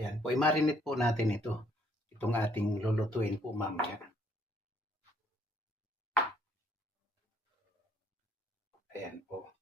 Ayan po, i-marinate po natin ito. Itong ating lulutuin po mamaya. Ayan po.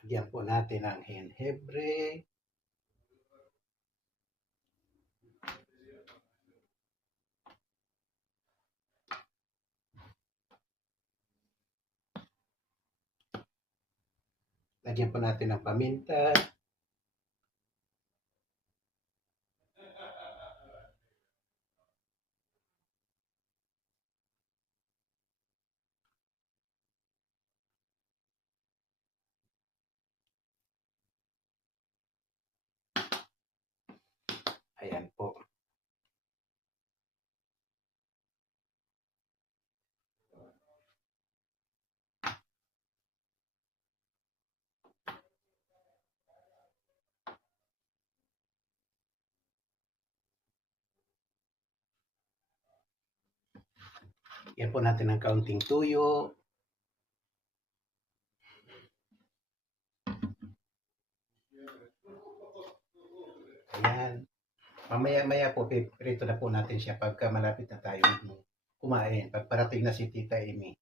Lagyan po natin ang henhebre. Lagyan po natin ng paminta. Ayan po. Yan po natin ng kaunting tuyo. Ayan. Mamaya-maya po, piprito na po natin siya pagka malapit na tayo kumain. Pag parating na si Tita Amy.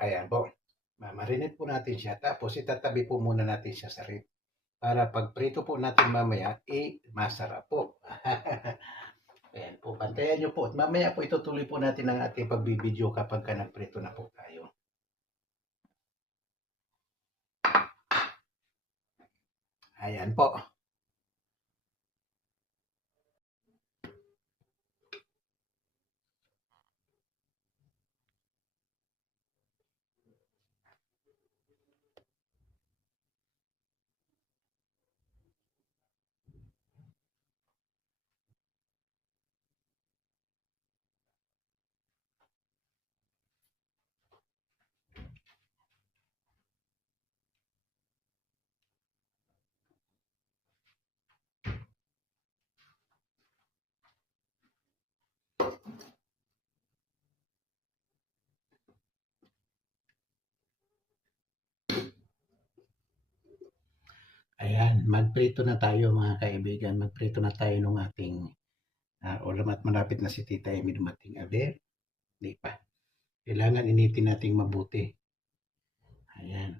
Ayan po. Mamarinate po natin siya. Tapos itatabi po muna natin siya sa rib. Para pag prito po natin mamaya, masarap po. Ayan po. Bantayan nyo po. At mamaya po itutuloy po natin ang ating pagbibideo kapag ka nagprito na po tayo. Ayan po. Ayan, magprito na tayo mga kaibigan. Magprito na tayo ng ating ulamat malapit na si Tita Amy dumating. Aber, di pa. Kailangan initin nating mabuti. Ayan.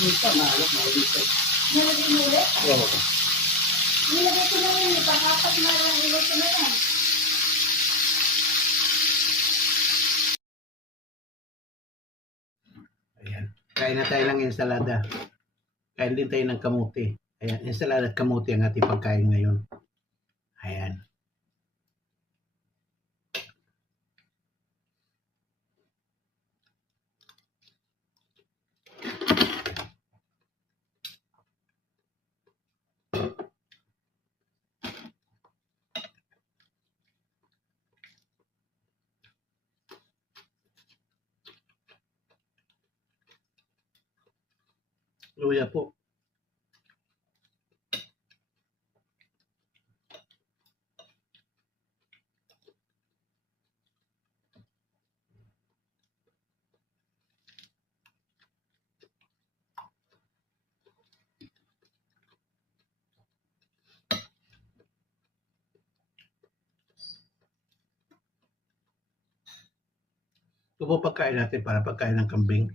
Ito maalok, maulit. Nilagay mo ulit? Oo. Nilagay ko na yun. Pang-apat na lang ulit ko na yan. Ayan. Kain na tayo ng ensalada. Kain din tayo ng kamuti. Ayan, ensalada at kamuti ang ating pagkain ngayon. Ayan. Luya po. Ito po pagkain natin para pagkain ng kambing.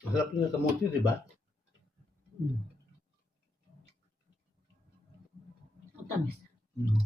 Masarap yung kamote, di ba? Ang tamis. Mm.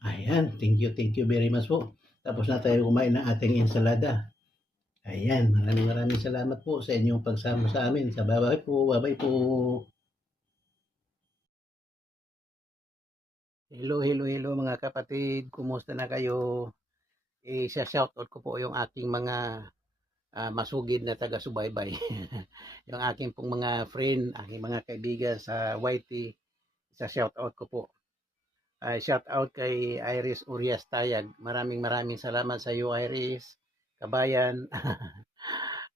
Ayan, thank you very much po. Tapos na tayo kumain ng ating ensalada. Ayan, maraming salamat po sa inyong pagsama sa amin. Sa bye po, bye po. Hello mga kapatid, kumusta na kayo? Isa-shoutout ko po yung aking mga masugid na taga-subaybay. Yung aking pong mga friend, aking mga kaibigan sa YT, isa-shoutout ko po. Shoutout kay Iris Urias Tayag. Maraming salamat sa iyo, Iris. Kabayan.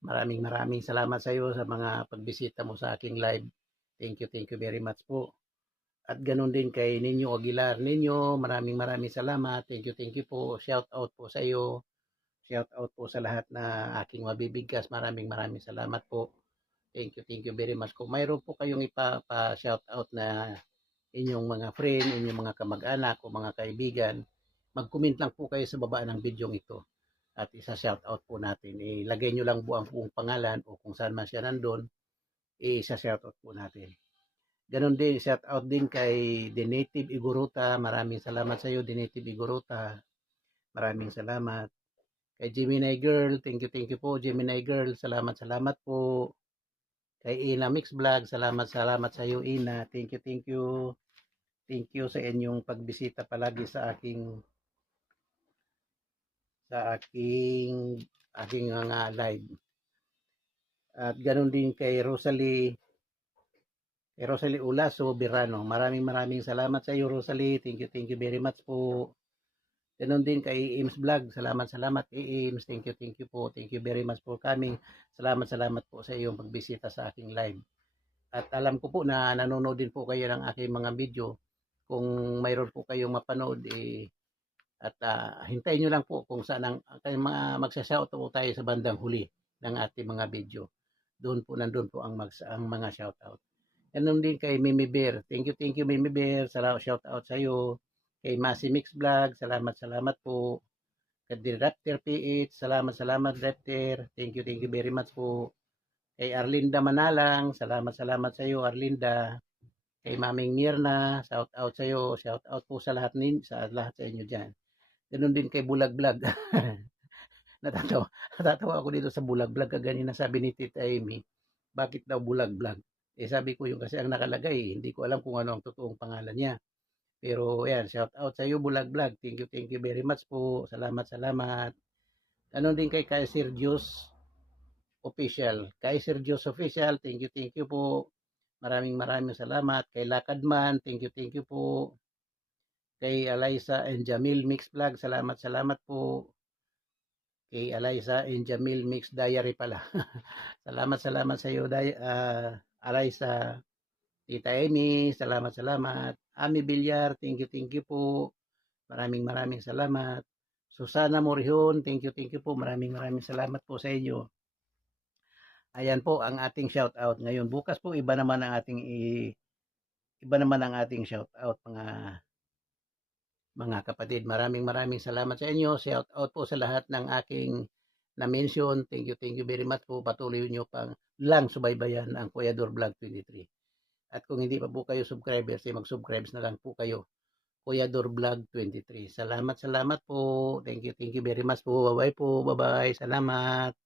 Maraming salamat sa iyo sa mga pagbisita mo sa aking live. Thank you very much po. At ganun din kay Ninyo Aguilar. Ninyo, maraming salamat. Thank you po. Shout out po sa iyo. Shout out po sa lahat na aking mabibigkas. Maraming salamat po. Thank you very much. Kung mayroon po kayong ipa-shout out na inyong mga friend, inyong mga kamag-anak o mga kaibigan, mag-comment lang po kayo sa baba ng video ito. at isa-shoutout po natin. Ilagay nyo lang po ang buong pangalan o kung saan man siya nandun, isa-shoutout po natin. Ganon din, shoutout din kay The Native Iguruta. Maraming salamat sa iyo, The Native Iguruta. Maraming salamat. Kay Gemini Girl, thank you po, Gemini Girl. Salamat po. Kay Ina Mix Vlog, salamat sa iyo, Ina. Thank you. Thank you sa inyong pagbisita palagi sa aking mga live. At ganoon din kay Rosalie Ulaso Birano. Maraming salamat sa iyo, Rosalie. Thank you very much po. Ganoon din kay Ims Vlog. Salamat Ims. Thank you po. Thank you very much for coming. Salamat po sa iyong pagbisita sa aking live. At alam ko po na nanonood din po kayo ng aking mga video. Kung mayroon po kayong mapanood, at hintayin nyo lang po kung saan ang magsashoutout po tayo sa bandang huli ng ating mga video. Nandun po ang mga shoutout. Ganun din kay Mimi Bear. Thank you Mimi Bear. Shoutout sa iyo. Kay Masi Mix Vlog. Salamat po. Kay Raptor PH. Salamat Raptor. Thank you very much po. Kay Arlinda Manalang. Salamat sa iyo, Arlinda. Kay Maming Mirna, shout out sa iyo. Shout out po sa lahat sa inyo diyan. Ganun din kay Bulag Vlog. Natatawa ako dito sa Bulag Vlog. Ganina sabi ni Tita Amy, bakit daw Bulag Vlog? Sabi ko yung kasi ang nakalagay, hindi ko alam kung ano ang totoong pangalan niya. Pero yan, shout out sa iyo Bulag Vlog. Thank you very much po. Salamat. Ganun din kay Kaiser Diyos Official. Kaiser Diyos Official, thank you po. Maraming salamat. Kay Lakadman, thank you po. Kay Eliza and Jamil Mix Vlog, salamat po. Kay Eliza and Jamil Mix Diary pala. salamat sa iyo, Eliza. Tita Amy, salamat. Ami Bilyar, thank you po. Maraming salamat. Susana Morihon, thank you po. Maraming salamat po sa inyo. Ayan po ang ating shoutout ngayon. Bukas po iba naman ang ating shoutout mga kapatid. Maraming salamat sa inyo. Shoutout po sa lahat ng aking na-mention. Thank you very much po. Patuloy niyo pang lang subaybayan ang Kuya Dor Vlog 23. At kung hindi pa po kayo subscribers, mag-subscribe na lang po kayo. Kuya Dor Vlog 23. Salamat po. Thank you very much po. Bye-bye po. Bye-bye. Salamat.